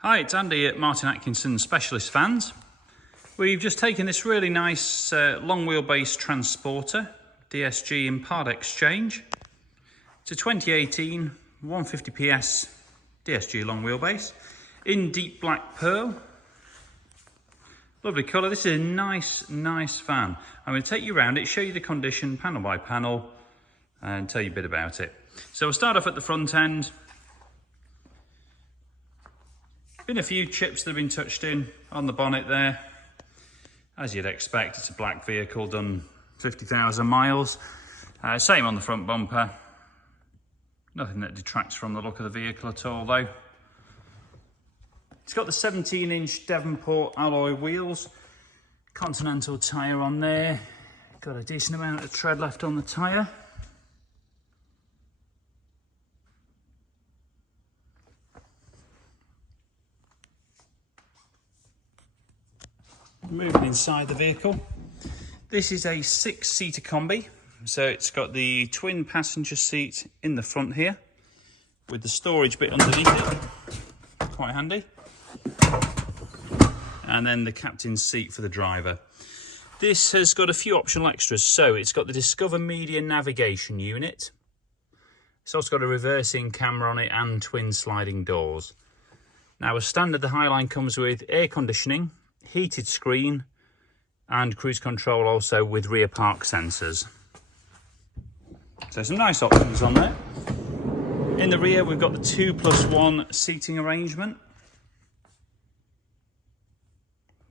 Hi, it's Andy at Martin Atkinson Specialist Vans. We've just taken this really nice long wheelbase transporter, DSG in part exchange. It's a 2018 150 PS DSG long wheelbase in deep black pearl. Lovely colour. This is a nice van. I'm going to take you around it, show you the condition panel by panel and tell you a bit about it. So we'll start off at the front end. Been a few chips that have been touched in on the bonnet there. As you'd expect, it's a black vehicle, done 50,000 miles. Same on the front bumper. Nothing that detracts from the look of the vehicle at all though. It's got the 17-inch Devonport alloy wheels. Continental tyre on there. Got a decent amount of tread left on the tyre. Moving inside the vehicle, this is a 6-seater Kombi, so it's got the twin passenger seat in the front here with the storage bit underneath it, quite handy, and then the captain's seat for the driver. This has got a few optional extras, so it's got the Discover Media navigation unit, it's also got a reversing camera on it and twin sliding doors. Now as standard, the Highline comes with air conditioning, heated screen and cruise control, also with rear park sensors. So some nice options on there. In the rear we've got the 2+1 seating arrangement,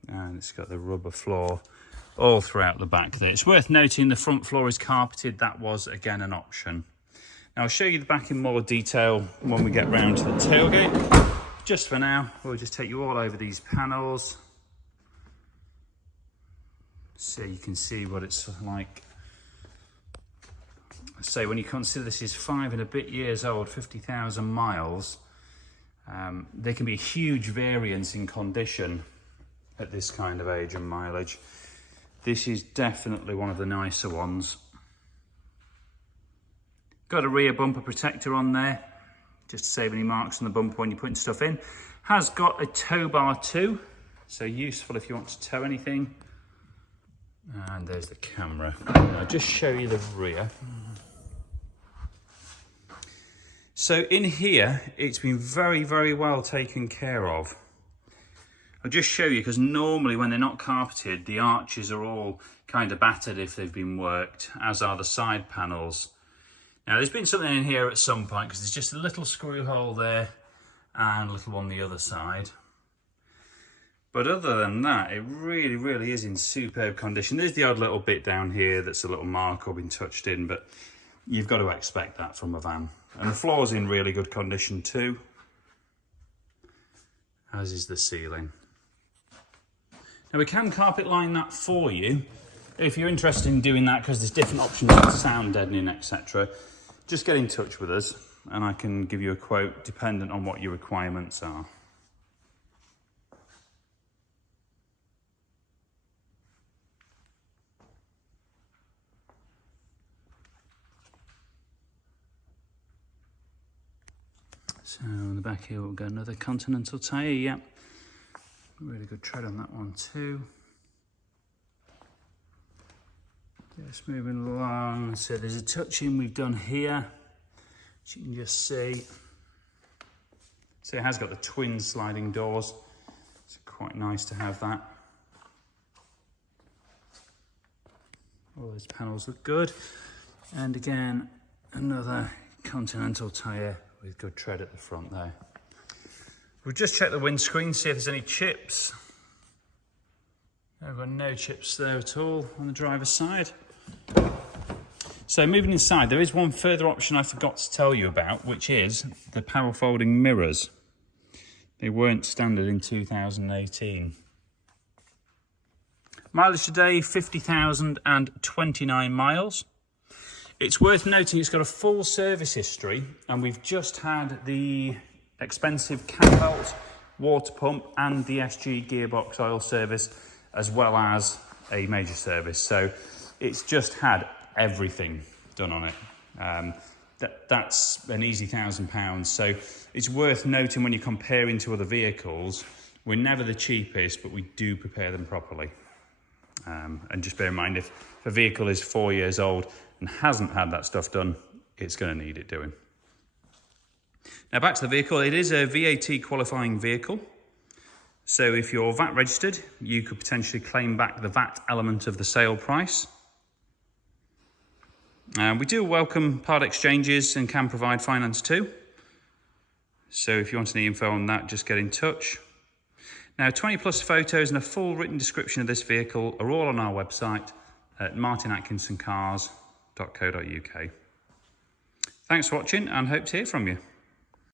and it's got the rubber floor all throughout the back there. It's worth noting the front floor is carpeted. That was again an option. Now I'll show you the back in more detail when we get round to the tailgate. Just for now, we'll just take you all over these panels so you can see what it's like. So when you consider this is 5 and a bit years old, 50,000 miles, there can be a huge variance in condition at this kind of age and mileage. This is definitely one of the nicer ones. Got a rear bumper protector on there, just to save any marks on the bumper when you're putting stuff in. Has got a tow bar too, so useful if you want to tow anything. And there's the camera. I'll just show you the rear. So in here, it's been very well taken care of. I'll just show you, because normally when they're not carpeted, the arches are all kind of battered if they've been worked, as are the side panels. Now there's been something in here at some point, because there's just a little screw hole there and a little on the other side. But other than that, it really is in superb condition. There's the odd little bit down here that's a little mark or been touched in, but you've got to expect that from a van. And the floor's in really good condition too, as is the ceiling. Now we can carpet line that for you if you're interested in doing that, because there's different options like sound deadening, etc. Just get in touch with us and I can give you a quote dependent on what your requirements are. So on the back here we've got another Continental tyre, yeah. Really good tread on that one too. Just moving along, so there's a touch-in we've done here, which you can just see. So it has got the twin sliding doors, it's quite nice to have that. All those panels look good. And again, another Continental tyre with good tread at the front there. We'll just check the windscreen, see if there's any chips. I've got no chips there at all on the driver's side. So moving inside, there is one further option I forgot to tell you about, which is the power folding mirrors. They weren't standard in 2018. Mileage today, 50,029 miles. It's worth noting it's got a full service history, and we've just had the expensive cambelt, water pump and DSG gearbox oil service, as well as a major service. So it's just had everything done on it. that's an easy £1,000. So it's worth noting when you're comparing to other vehicles, we're never the cheapest, but we do prepare them properly. And just bear in mind, if a vehicle is 4 years old and hasn't had that stuff done, it's going to need it doing. Now back to the vehicle, it is a VAT qualifying vehicle. So if you're VAT registered, you could potentially claim back the VAT element of the sale price. We do welcome part exchanges and can provide finance too. So if you want any info on that, just get in touch. Now 20 plus photos and a full written description of this vehicle are all on our website at martinatkinsoncars.co.uk. Thanks for watching and hope to hear from you.